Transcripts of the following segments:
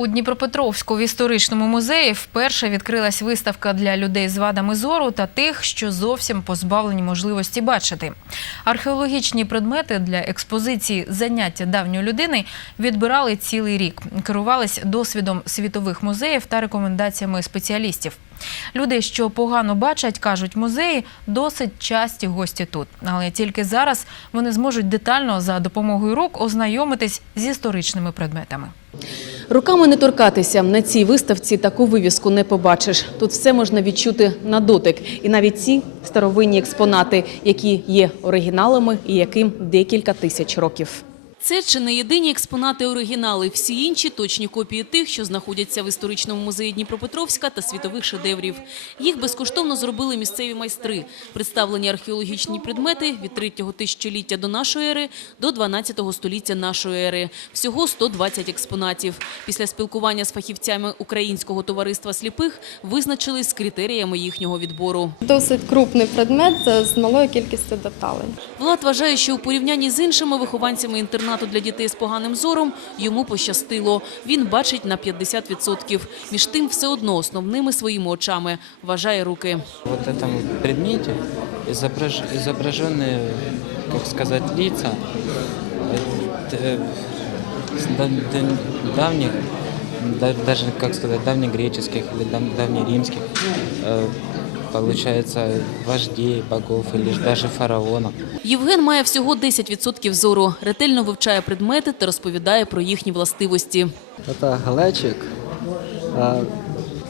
У Дніпропетровську в історичному музеї вперше відкрилась виставка для людей з вадами зору та тих, що зовсім позбавлені можливості бачити. Археологічні предмети для експозиції заняття давньої людини відбирали цілий рік, керувались досвідом світових музеїв та рекомендаціями спеціалістів. Люди, що погано бачать, кажуть, музеї досить часті гості тут. Але тільки зараз вони зможуть детально за допомогою рук ознайомитись з історичними предметами. Руками не торкатися на цій виставці таку вивіску не побачиш. Тут все можна відчути на дотик, і навіть ці старовинні експонати, які є оригіналами і яким декілька тисяч років. Це чи не єдині експонати оригінали. Всі інші точні копії тих, що знаходяться в історичному музеї Дніпропетровська та світових шедеврів. Їх безкоштовно зробили місцеві майстри. Представлені археологічні предмети від третього тисячоліття до нашої ери до 12 століття нашої ери. Всього 120 експонатів. Після спілкування з фахівцями Українського товариства сліпих визначились з критеріями їхнього відбору. Досить крупний предмет з малою кількістю деталей. Влад вважає, що у порівнянні з іншими вихованцями інтернату для дітей з поганим зором йому пощастило. Він бачить на 50%. Між тим, все одно основними своїми очами вважає руки. Вот этом предмете изображ- изображены, как сказать, лица э, с да- да- давних, да- даже, как сказать, давнегреческих или дав- давнеримских, э, получается, вождей, богов или ж даже фараонов. Євген має всього 10% зору, ретельно вивчає предмети та розповідає про їхні властивості. Это глечик. А,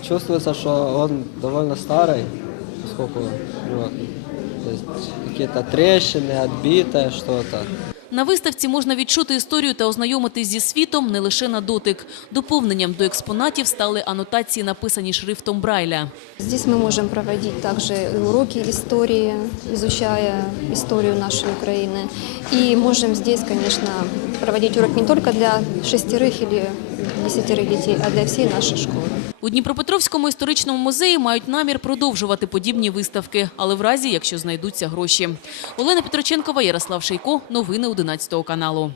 Чувствуется, что он довольно старый, поскольку вот, то есть какие-то трещины, отбитое что-то. На виставці можна відчути історію та ознайомитись зі світом не лише на дотик. Доповненням до експонатів стали анотації, написані шрифтом Брайля. Здесь мы можем проводить также и уроки истории, изучая историю нашей Украины. И можем здесь, конечно, проводить урок не только для шестерых или десятерых детей, а для всей нашей школы. У Дніпропетровському історичному музеї мають намір продовжувати подібні виставки, але в разі, якщо знайдуться гроші. Олена Петроченкова, Ярослав Шейко. Новини 11 каналу.